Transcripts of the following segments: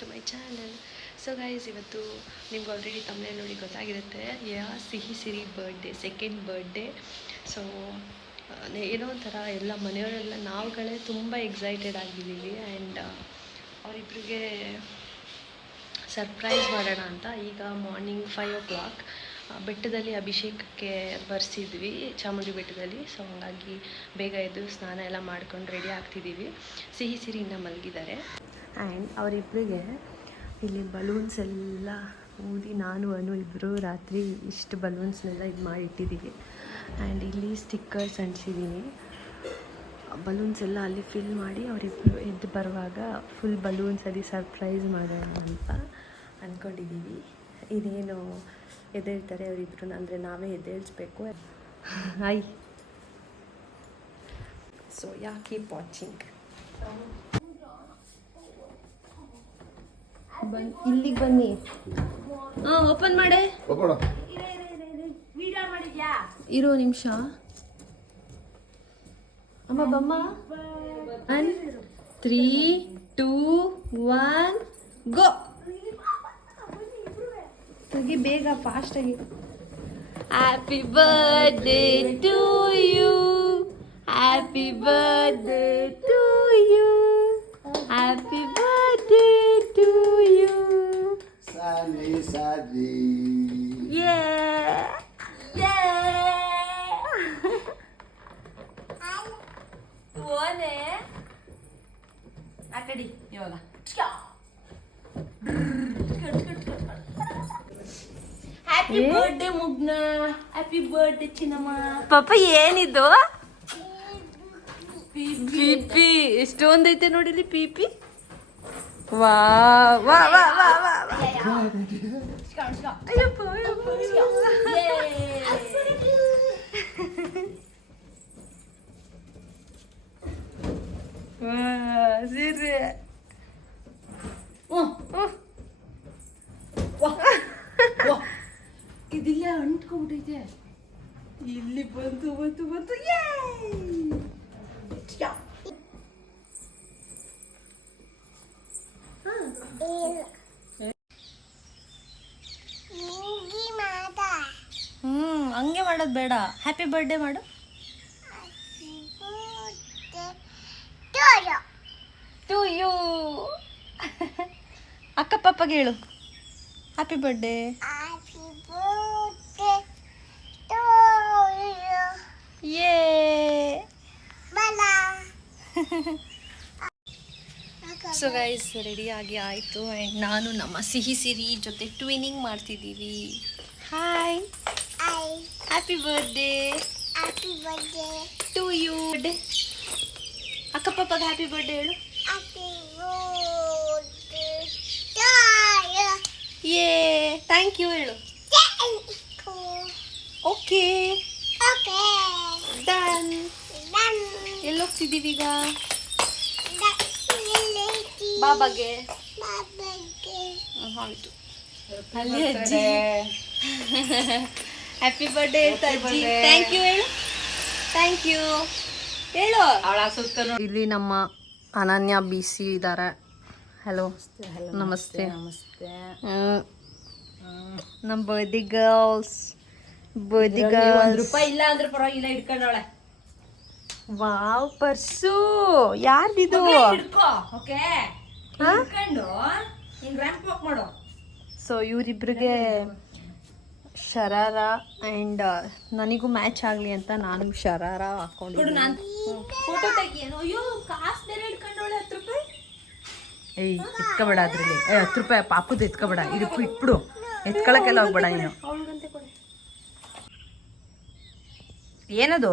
To my channel. So guys, ಇವತ್ತು ನಿಮ್ಗೆ already ತಮ್ಮನೇ ನೋಡಿ ಗೊತ್ತಾಗಿರುತ್ತೆ, Sihi Siri birthday, second birthday. So ಏನೋ ಒಂಥರ ಎಲ್ಲ ಮನೆಯವರೆಲ್ಲ ನಾವುಗಳೇ ತುಂಬ ಎಕ್ಸೈಟೆಡ್ ಆಗಿದ್ದೀವಿ. ಆ್ಯಂಡ್ ಅವರಿಬ್ಬರಿಗೆ ಸರ್ಪ್ರೈಸ್ ಮಾಡೋಣ ಅಂತ ಈಗ ಮಾರ್ನಿಂಗ್ 5 o'clock ಬೆಟ್ಟದಲ್ಲಿ ಅಭಿಷೇಕಕ್ಕೆ ಬರ್ಸಿದ್ವಿ, ಚಾಮುಂಡಿ ಬೆಟ್ಟದಲ್ಲಿ. ಸೊ ಹಂಗಾಗಿ ಬೇಗ ಎದ್ದು ಸ್ನಾನ ಎಲ್ಲ ಮಾಡ್ಕೊಂಡು ರೆಡಿ ಆಗ್ತಿದ್ದೀವಿ. ಸಿಹಿ ಸಿರಿಯಿಂದ ಮಲಗಿದ್ದಾರೆ. ಆ್ಯಂಡ್ ಅವರಿಬ್ಬರಿಗೆ ಇಲ್ಲಿ ಬಲೂನ್ಸ್ ಎಲ್ಲ ಊದಿ, ನಾನು ಇಬ್ಬರು ರಾತ್ರಿ ಇಷ್ಟು ಬಲೂನ್ಸ್ನೆಲ್ಲ ಇದು ಮಾಡಿ ಇಟ್ಟಿದ್ದೀವಿ. ಆ್ಯಂಡ್ ಇಲ್ಲಿ ಸ್ಟಿಕ್ಕರ್ಸ್ ಅಂಟಿಸಿದ್ದೀನಿ. ಬಲೂನ್ಸ್ ಎಲ್ಲ ಅಲ್ಲಿ ಫಿಲ್ ಮಾಡಿ ಅವರಿಬ್ಬರು ಎದ್ದು ಬರುವಾಗ ಫುಲ್ ಬಲೂನ್ಸಲ್ಲಿ ಸರ್ಪ್ರೈಸ್ ಮಾಡೋಣ ಅಂತ ಅಂದ್ಕೊಂಡಿದ್ದೀವಿ. ಇದೇನು ಎದ್ದೇಳ್ತಾರೆ ಅವರಿಬ್ರು, ಅಂದರೆ ನಾವೇ ಎದ್ದೇಳಿಸ್ಬೇಕು. ಹಾಯ್. So keep watching. ಇಲ್ಲಿಗೆ ಬನ್ನಿ. ಓಪನ್ ಮಾಡೆ. ಇರೋ ನಿಮಿಷ ಅಮ್ಮ ಬಮ್ಮ. 1 3 2 1 ಗೋ. ಹೋಗಿ ಬೇಗ ಫಾಸ್ಟಾಗಿ. Happy birthday to you, happy birthday to you, happy birthday to you. Sadly, sadly. Yeah. ಓನೆ ಆ ಕಡಿ ಇವಾಗ. ಹ್ಯಾಪಿ ಬರ್ಡೇ ಮುಗ್ನ, ಹ್ಯಾಪಿ ಬರ್ಡೇ ಚಿನ್ನಮ್ಮ. ಪಾಪ ಏನಿದು? ಪಿಪಿ ಎಷ್ಟೊಂದೈತೆ ನೋಡಿಲಿ ಪಿಪಿ. ವಾ ವಾ ವಾ ವಾ ವಾ. ಅಯ್ಯಪ್ಪ ಸೀರೆ. ಇದಿಲ್ಲ ಅಂಟ್ಕೊಂಡ್ಬಿಟ್ಟೈತೆ. ಇಲ್ಲಿ ಬಂತು ಬಂತು ಬಂತು. ಹಂಗೆ ಮಾಡೋದು ಬೇಡ. ಹ್ಯಾಪಿ ಬರ್ಡೇ ಮಾಡು. To you. ಅಕ್ಕ ಪಪ್ಪಗೆ ಹೇಳು ಹ್ಯಾಪಿ ಬರ್ಡೇ. ಯೇ. ಸೊ ಗೈಸ್, ರೆಡಿಯಾಗಿ ಆಯಿತು. ಆ್ಯಂಡ್ ನಾನು ನಮ್ಮ ಸಿಹಿ ಸಿರಿ ಜೊತೆ ಟ್ವಿನಿಂಗ್ ಮಾಡ್ತಿದ್ದೀವಿ. Hi. Happy birthday to you. ಅಕ್ಕ ಪಪ್ಪಗೆ ಹ್ಯಾಪಿ ಬರ್ಡೇ ಹೇಳು. ಯೇ. ಥ್ಯಾಂಕ್ ಯು ಹೇಳು. Okay done. ಎಲ್ಲೋಗ್ತಿದ್ದೀವಿ ಈಗ? ಬಾಬಾಗೆ. ಆಯಿತು. ಅಲ್ಲಿ ಅಜ್ಜಿ ಹ್ಯಾಪಿ ಬರ್ಡೇ ಹೇಳ್ತಾ ಅಜ್ಜಿ. ಥ್ಯಾಂಕ್ ಯು ಹೇಳು. ಥ್ಯಾಂಕ್ ಯು ಹೇಳು. ಇಲ್ಲಿ ನಮ್ಮ ಅನನ್ಯ BC ಇದ್ದಾರೆ. ಹಲೋ ನಮಸ್ತೆ. ನಮ್ಮ ಬರ್ದಿ ಗರ್ಲ್ಸ್. ರೂಪಾಯಿ ಇಲ್ಲ ಅಂದ್ರೆ ಪರವಾಗಿಲ್ಲ, ಇಟ್ಕೊಂಡವಳೆ. ವಾವ್, ಪರ್ಸು ಯಾರ್ದಿದು? ಹಿಡ್ಕೋ. ಓಕೆ, ಹಿಡ್ಕೊಂಡು ಹಿಂಗ್ ರ್ಯಾಂಪ್ ವಾಕ್ ಮಾಡು. ಸೊ ಇವರಿಬ್ರಿಗೆ ಶರಾರ ಆ್ಯಂಡ್ ನನಗೂ ಮ್ಯಾಚ್ ಆಗಲಿ ಅಂತ ನಾನು ಶರಾರ ಹಾಕೊಂಡಿದ್ದೀನಿ. ಫೋಟೋ ತೆಗಿಯೇನು? ಅಯ್ಯೋ, ಕಾಸು ಬೇರೆ ಇಟ್ಕೊಂಡವಳೆ. 10 ರೂಪಾಯಿ. ಏಯ್ ಎತ್ಕೊಬೇಡ, ಅದ್ರಲ್ಲಿ 10 ರೂಪಾಯಿ ಪಾಪುದು ಎತ್ಕೊಬೇಡ. ಇಟ್ಬಿಡು, ಎತ್ಕೊಳಕ್ಕೆಲ್ಲ ಹೋಗ್ಬೇಡ ನೀನು. ಏನದು?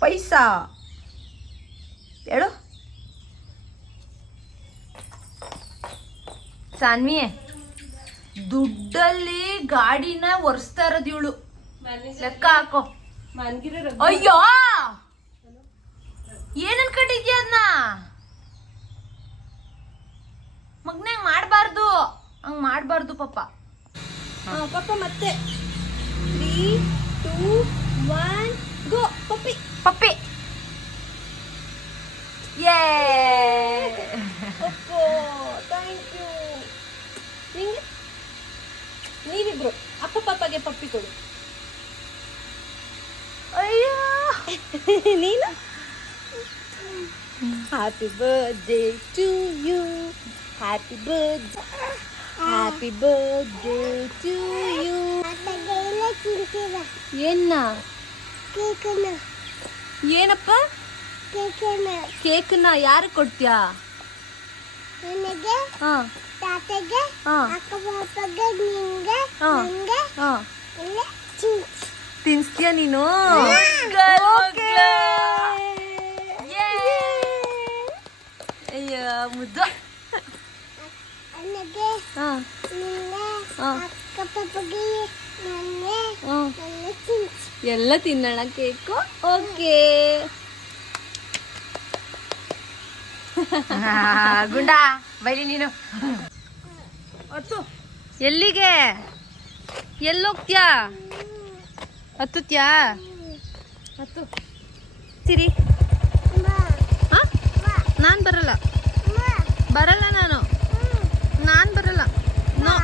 ಪೈಸಾ ಹೇಳು. ಸಾನ್ವಿ, ದುಡ್ಡಲ್ಲಿ ಗಾಡಿನ ಒರೆಸ್ತಾ ಇರೋದು ಇವಳು. ಲೆಕ್ಕ ಹಾಕೋ. ಅಯ್ಯೋ, ಏನ್ ಅನ್ಕೊಂಡಿದ್ಯಾ ಅದನ್ನ? ಮಗ್ನೆ ಮಾಡಬಾರ್ದು, ಹಂಗ್ ಮಾಡಬಾರ್ದು ಪಾಪ. ಪಾಪ ಮತ್ತೆ 3 2 1 ಗೋ. ಪಪ್ಪಿ ಪಪ್ಪಿ. ಯೇ. ಹ್ಯಾಪಿ ಕೊಡು. ಅಯ್ಯೋ ನೀನು happy birthday to you, happy birthday, happy birthday to you. ಏನ್ನ ಏನಪ್ಪ? ಕೇಕ್ನ ಯಾರು ಕೊಡ್ತೀಯಾ? ಹಾ ತಾತಗೆ, ಹಾ ಅಕ್ಕ ಪಾಪಗೆ, ನಿಂಗೆ, ಹಾ. ನಂಗೆ, ಹಾ ಎಲ್ಲ ಚಿಂಚ್. ತಿನ್ಸ್ತೀಯ ನೀನು? ಅಯ್ಯೋ ಮುದ್ದು. ನನಗೆ, ಹಾ ನಿಂಗೆ, ಹಾ. ಅಕ್ಕ ಪಾಪಗೆ, ನಂಗೆ, ಹಾ ಎಲ್ಲ ಚಿಂಚ್. ಎಲ್ಲ ತಿನ್ನೋಣ ಕೇಕು. ಓಕೆ ಗುಂಡ ಬೈಲಿ ನೀನು. ಎಲ್ಲಿಗೆ? ಎಲ್ಲೋಗ್ತ್ಯಾ? ಹತ್ತುತ್ಯಾ? ಹತ್ತು ಸಿರಿ. ಅಮ್ಮ, ನಾನು ಬರಲ್ಲ, ಅಮ್ಮ, ಬರಲ್ಲ ನಾನು ಬರಲ್ಲ. ನೋ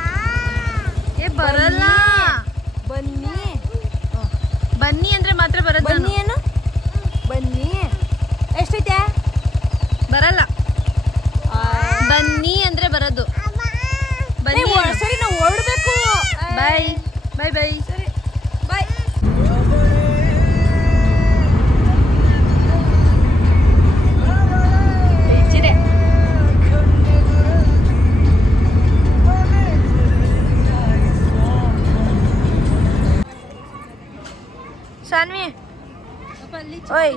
ಏ ಬರಲ್ಲ. ಬನ್ನಿ ಬನ್ನಿ ಅಂದ್ರೆ ಮಾತ್ರ ಬರೋದು. ಬನ್ನಿ ಏನು? ಬನ್ನಿ ಎಷ್ಟೈತೆ? ಬರಲ್ಲ. ಬನ್ನಿ ಅಂದ್ರೆ ಬರೋದು. ಬನ್ನಿ ಸರಿ, ನಾವು ಹೊರಡ್ಬೇಕು. ಬಾಯ್ ಬಾಯ್ ಬಾಯ್. ಸರಿ ಬಾಯ್. ಶಾನ್ವಿ ಓಯ್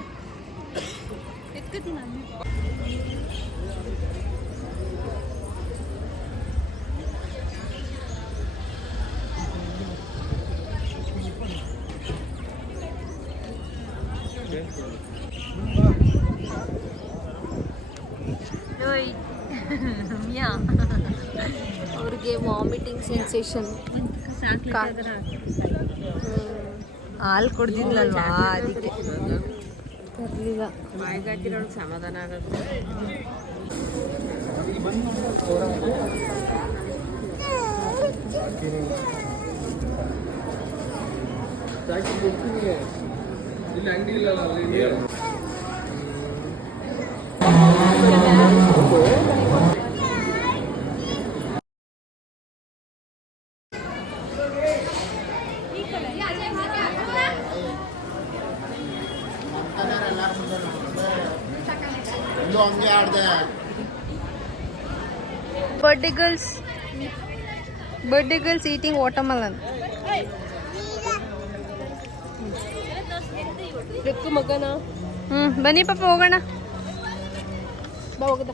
ಓಯ್ ಮಿಯಾ ಅವ್ರಿಗೆ ವಾಮಿಟಿಂಗ್ ಸೆನ್ಸೇಷನ್. ಹಾಲು ಕೊಡ್ದಿದ್ಲಲ್ವಾ ಅದಕ್ಕೆ ಬರಲಿಲ್ಲ. ಬಾಯಿಗಾಕಿರೋಳಗೆ ಸಮಾಧಾನ ಆಗುತ್ತೆ. Birthday girls eating watermelon. ಬನ್ನಿ ಪಾಪ ಹೋಗೋಣ. ಬಾ ಹೋಗದ.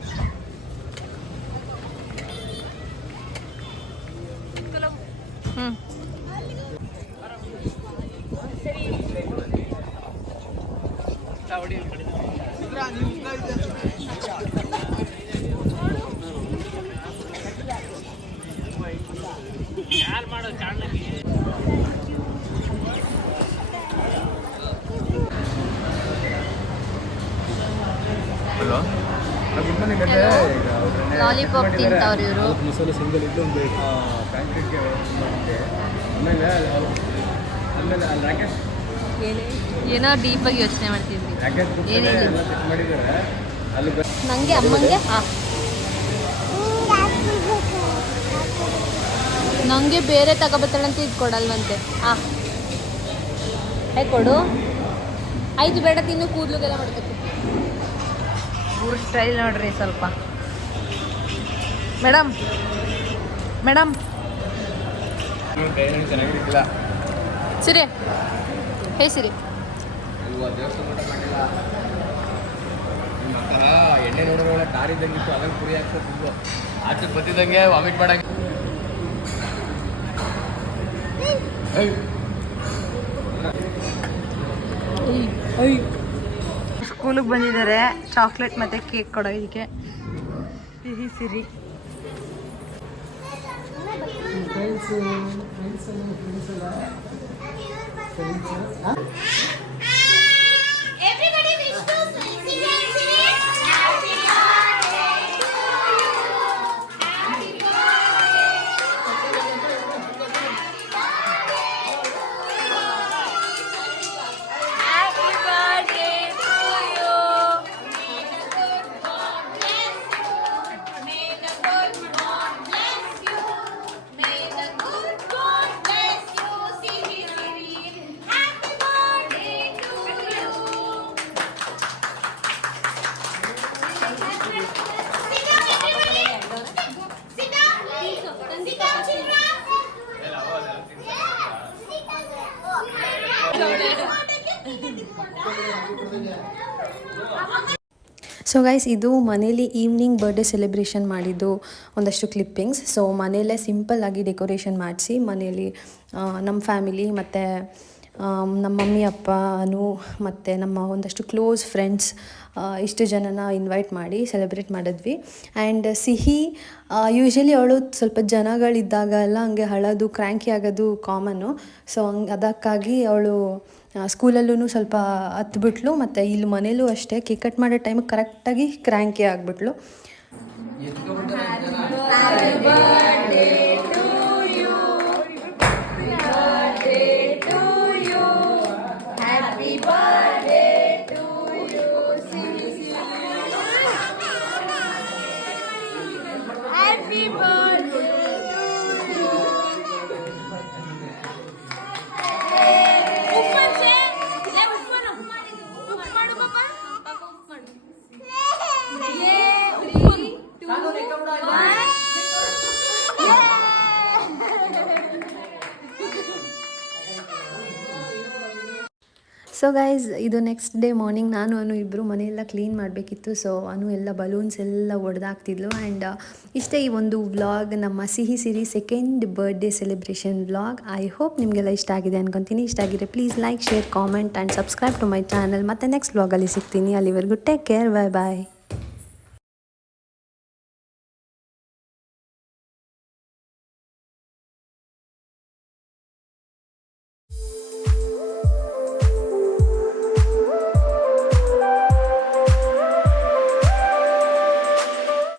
ಲಾಲಿಪಾಪ್ ತಿಂತಾವ್ರಿ ಇವರು. ಮಸಾಲೆ ಸಿಂಗಲ್ ಇದ್ದು ಒಂದು ಪ್ಯಾಂಕೆಟ್ಗೆ ಆಮೇಲೆ ಆಮೇಲೆ ಅಲ್ಲಿ ರ್ಯಾಕೆಟ್ ಏನೋ ಡೀಪಾಗಿ ಯೋಚನೆ ಮಾಡ್ತಿದ್ವಿ. ರ್ಯಾಕೆಟ್ ಏನೇನು ಎಲ್ಲ ಚೆಕ್ ಮಾಡಿದ್ದಾರೆ ಅಲ್ಲಿ ನಂಗೆ ಅಮ್ಮಂಗೆ ನಂಗೆ ಬೇರೆ ತಗೋಬತ್ತಾಳಂತ ಇದು ಕೊಡಲ್ವಂತೆ. ಕೊಡು. ಆಯ್ತು ಬೇಡ ತಿನ್ನು, ಕೂದಲುಗೆಲ್ಲ ಮಾಡ್ಬೇಕು. ಊರ್ ಸ್ಟೈಲ್ ನೋಡ್ರಿ ಸ್ವಲ್ಪ. ಮೇಡಮ್ ಮೇಡಮ್ ಚೆನ್ನಾಗಿರ್ಲಿಲ್ಲ. ಸಿರಿ ಹೇ ಸಿರಿ. ದೇವಸ್ಥಾನ ಊಟ ಮಾಡಿಲ್ಲ. ನಿಮ್ಮ ಅಕ್ಕ ಎಣ್ಣೆ ನೋಡೋಣ ದಾರಿ ಇದ್ದಂಗಿತ್ತು, ಅದಂಗೆ ಪುರಿ ಹಾಕ್ತಾರೆ ತುಂಬ. ಆಚೆ ಬತ್ತಿದಂಗೆ ವಾಮಿಟ್ ಮಾಡಂಗೆ. ಸ್ಕೂಲಿಗೆ ಬಂದಿದ್ದಾರೆ ಚಾಕ್ಲೇಟ್ ಮತ್ತು ಕೇಕ್ ಕೊಡೋದಕ್ಕೆ. ಸಿಹಿ ಸಿರಿ ಸೊ ಗೈಸ್, ಇದು ಮನೇಲಿ ಈವ್ನಿಂಗ್ ಬರ್ಡೇ ಸೆಲೆಬ್ರೇಷನ್ ಮಾಡಿದ್ದು ಒಂದಷ್ಟು ಕ್ಲಿಪ್ಪಿಂಗ್ಸ್. ಸೊ ಮನೆಯಲ್ಲೇ ಸಿಂಪಲ್ಲಾಗಿ ಡೆಕೋರೇಷನ್ ಮಾಡಿಸಿ ಮನೇಲಿ ನಮ್ಮ ಫ್ಯಾಮಿಲಿ ಮತ್ತು ನಮ್ಮ ಮಮ್ಮಿ ಅಪ್ಪ ಅನು ಮತ್ತು ನಮ್ಮ ಒಂದಷ್ಟು ಕ್ಲೋಸ್ ಫ್ರೆಂಡ್ಸ್ ಇಷ್ಟು ಜನನ ಇನ್ವೈಟ್ ಮಾಡಿ ಸೆಲೆಬ್ರೇಟ್ ಮಾಡಿದ್ವಿ. ಆ್ಯಂಡ್ ಸಿಹಿ ಯೂಶ್ವಲಿ ಅವಳು ಸ್ವಲ್ಪ ಜನಗಳಿದ್ದಾಗ ಎಲ್ಲ ಹಂಗೆ ಅಳೋದು ಕ್ರ್ಯಾಂಕಿ ಆಗೋದು ಕಾಮನ್ನು. ಸೊ ಅದಕ್ಕಾಗಿ ಅವಳು ಸ್ಕೂಲಲ್ಲೂ ಸ್ವಲ್ಪ ಹತ್ಬಿಟ್ಲು ಮತ್ತು ಇಲ್ಲಿ ಮನೇಲೂ ಅಷ್ಟೇ ಕೇಕ್ ಕಟ್ ಮಾಡೋ ಟೈಮಿಗೆ ಕರೆಕ್ಟಾಗಿ ಕ್ರ್ಯಾಂಕಿ ಆಗಿಬಿಟ್ಲು. ಸೊ ಗೈಸ್, ಇದು ನೆಕ್ಸ್ಟ್ ಡೇ ಮಾರ್ನಿಂಗ್ ನಾನು ಅನು ಇಬ್ಬರು ಮನೆಯೆಲ್ಲ ಕ್ಲೀನ್ ಮಾಡಬೇಕಿತ್ತು. ಸೊ ಅನು ಎಲ್ಲ ಬಲೂನ್ಸ್ ಎಲ್ಲ ಒಡೆದಾಕ್ತಿದ್ಲು. ಆ್ಯಂಡ್ ಇಷ್ಟೇ ಈ ಒಂದು ವ್ಲಾಗ್, ನಮ್ಮ Sihi Siri second birthday celebration vlog. I hope ನಿಮಗೆಲ್ಲ ಇಷ್ಟ ಆಗಿದೆ ಅನ್ಕೊತೀನಿ. ಇಷ್ಟ ಆಗಿದ್ರೆ please like, share, comment and subscribe to my channel. ಮತ್ತು ನೆಕ್ಸ್ಟ್ ವ್ಲಾಗಲ್ಲಿ ಸಿಗ್ತೀನಿ. ಅಲ್ಲಿವರೆಗೂ ಟೇಕ್ ಕೇರ್, ಬಾಯ್ ಬಾಯ್.